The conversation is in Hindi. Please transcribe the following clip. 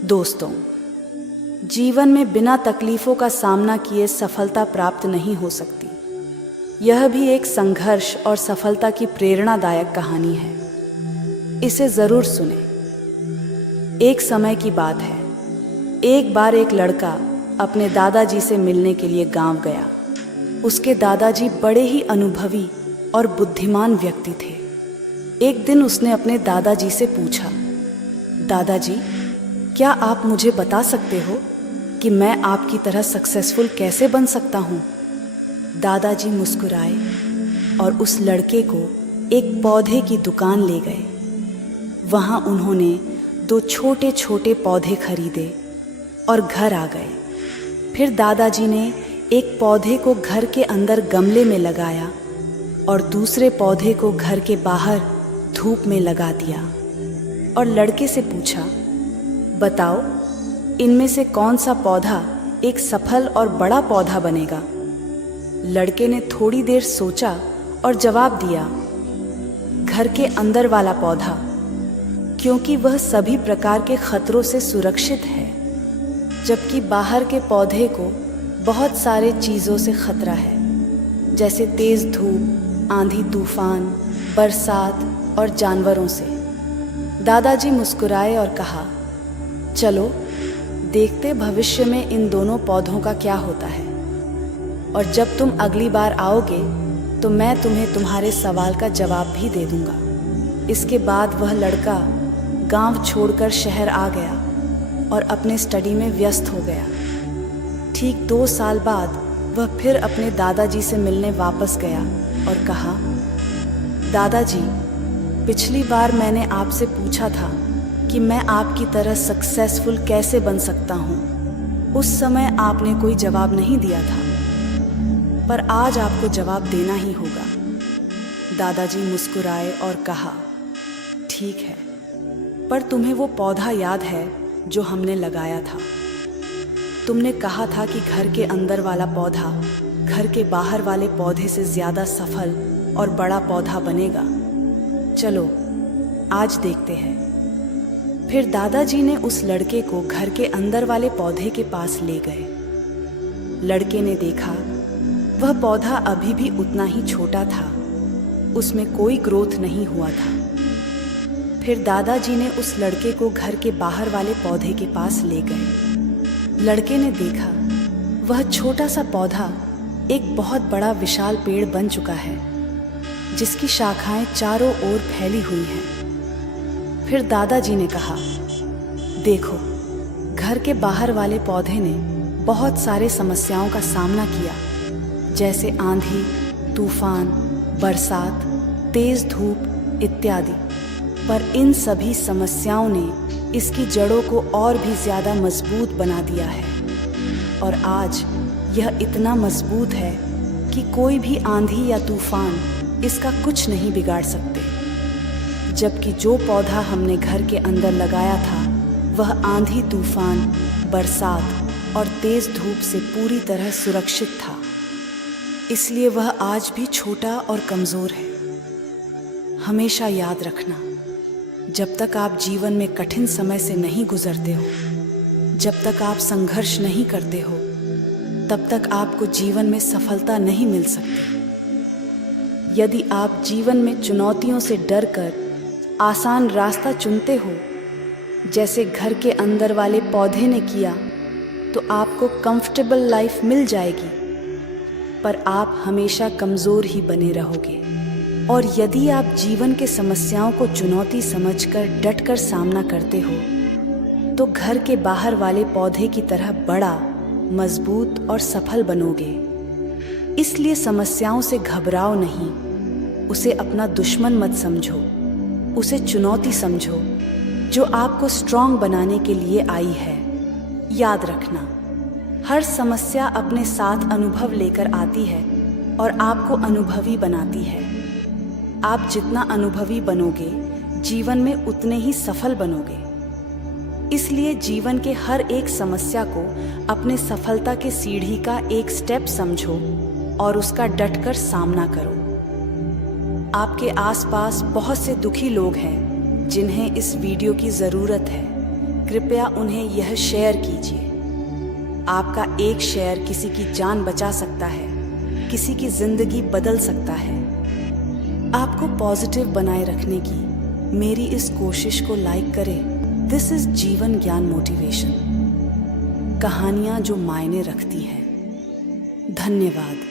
दोस्तों, जीवन में बिना तकलीफ़ों का सामना किए सफलता प्राप्त नहीं हो सकती। यह भी एक संघर्ष और सफलता की प्रेरणादायक कहानी है। इसे ज़रूर सुनें। एक समय की बात है। एक बार एक लड़का अपने दादाजी से मिलने के लिए गांव गया। उसके दादाजी बड़े ही अनुभवी और बुद्धिमान व्यक्ति थे। एक दिन उसने अपने दादाजी से पूछा, दादाजी, क्या आप मुझे बता सकते हो कि मैं आपकी तरह सक्सेसफुल कैसे बन सकता हूँ? दादाजी मुस्कुराए और उस लड़के को एक पौधे की दुकान ले गए। वहाँ उन्होंने 2 छोटे छोटे पौधे खरीदे और घर आ गए। फिर दादाजी ने एक पौधे को घर के अंदर गमले में लगाया और दूसरे पौधे को घर के बाहर धूप में लगा दिया और लड़के से पूछा, बताओ, इनमें से कौन सा पौधा एक सफल और बड़ा पौधा बनेगा? लड़के ने थोड़ी देर सोचा और जवाब दिया, घर के अंदर वाला पौधा, क्योंकि वह सभी प्रकार के खतरों से सुरक्षित है, जबकि बाहर के पौधे को बहुत सारे चीज़ों से खतरा है, जैसे तेज़ धूप, आंधी तूफान, बरसात और जानवरों से। दादाजी मुस्कुराए और कहा, चलो देखते भविष्य में इन दोनों पौधों का क्या होता है, और जब तुम अगली बार आओगे तो मैं तुम्हें तुम्हारे सवाल का जवाब भी दे दूंगा। इसके बाद वह लड़का गांव छोड़कर शहर आ गया और अपने स्टडी में व्यस्त हो गया। ठीक 2 साल बाद वह फिर अपने दादाजी से मिलने वापस गया और कहा, दादाजी, पिछली बार मैंने आपसे पूछा था कि मैं आपकी तरह सक्सेसफुल कैसे बन सकता हूँ। उस समय आपने कोई जवाब नहीं दिया था, पर आज आपको जवाब देना ही होगा। दादाजी मुस्कुराए और कहा, ठीक है, पर तुम्हें वो पौधा याद है जो हमने लगाया था? तुमने कहा था कि घर के अंदर वाला पौधा घर के बाहर वाले पौधे से ज़्यादा सफल और बड़ा पौधा बनेगा। चलो आज देखते हैं। फिर दादाजी ने उस लड़के को घर के अंदर वाले पौधे के पास ले गए। लड़के ने देखा वह पौधा अभी भी उतना ही छोटा था, उसमें कोई ग्रोथ नहीं हुआ था। फिर दादाजी ने उस लड़के को घर के बाहर वाले पौधे के पास ले गए। लड़के ने देखा वह छोटा सा पौधा एक बहुत बड़ा विशाल पेड़ बन चुका है, जिसकी शाखाएं चारों ओर फैली हुई हैं। फिर दादाजी ने कहा, देखो, घर के बाहर वाले पौधे ने बहुत सारे समस्याओं का सामना किया, जैसे आंधी, तूफान, बरसात, तेज धूप इत्यादि, पर इन सभी समस्याओं ने इसकी जड़ों को और भी ज़्यादा मजबूत बना दिया है, और आज यह इतना मजबूत है कि कोई भी आंधी या तूफान इसका कुछ नहीं बिगाड़ सकते। जबकि जो पौधा हमने घर के अंदर लगाया था वह आंधी तूफान, बरसात और तेज़ धूप से पूरी तरह सुरक्षित था, इसलिए वह आज भी छोटा और कमज़ोर है। हमेशा याद रखना, जब तक आप जीवन में कठिन समय से नहीं गुजरते हो, जब तक आप संघर्ष नहीं करते हो, तब तक आपको जीवन में सफलता नहीं मिल सकती। यदि आप जीवन में चुनौतियों से डरकर आसान रास्ता चुनते हो, जैसे घर के अंदर वाले पौधे ने किया, तो आपको कंफर्टेबल लाइफ मिल जाएगी, पर आप हमेशा कमज़ोर ही बने रहोगे। और यदि आप जीवन के समस्याओं को चुनौती समझकर डटकर सामना करते हो, तो घर के बाहर वाले पौधे की तरह बड़ा, मजबूत और सफल बनोगे। इसलिए समस्याओं से घबराओ नहीं, उसे अपना दुश्मन मत समझो, उसे चुनौती समझो जो आपको स्ट्रांग बनाने के लिए आई है। याद रखना, हर समस्या अपने साथ अनुभव लेकर आती है और आपको अनुभवी बनाती है। आप जितना अनुभवी बनोगे, जीवन में उतने ही सफल बनोगे। इसलिए जीवन के हर एक समस्या को अपने सफलता के सीढ़ी का एक स्टेप समझो और उसका डटकर सामना करो। आपके आसपास बहुत से दुखी लोग हैं जिन्हें इस वीडियो की ज़रूरत है। कृपया उन्हें यह शेयर कीजिए। आपका एक शेयर किसी की जान बचा सकता है, किसी की जिंदगी बदल सकता है। आपको पॉजिटिव बनाए रखने की मेरी इस कोशिश को लाइक करें। दिस इज जीवन ज्ञान मोटिवेशन, कहानियां जो मायने रखती हैं। धन्यवाद।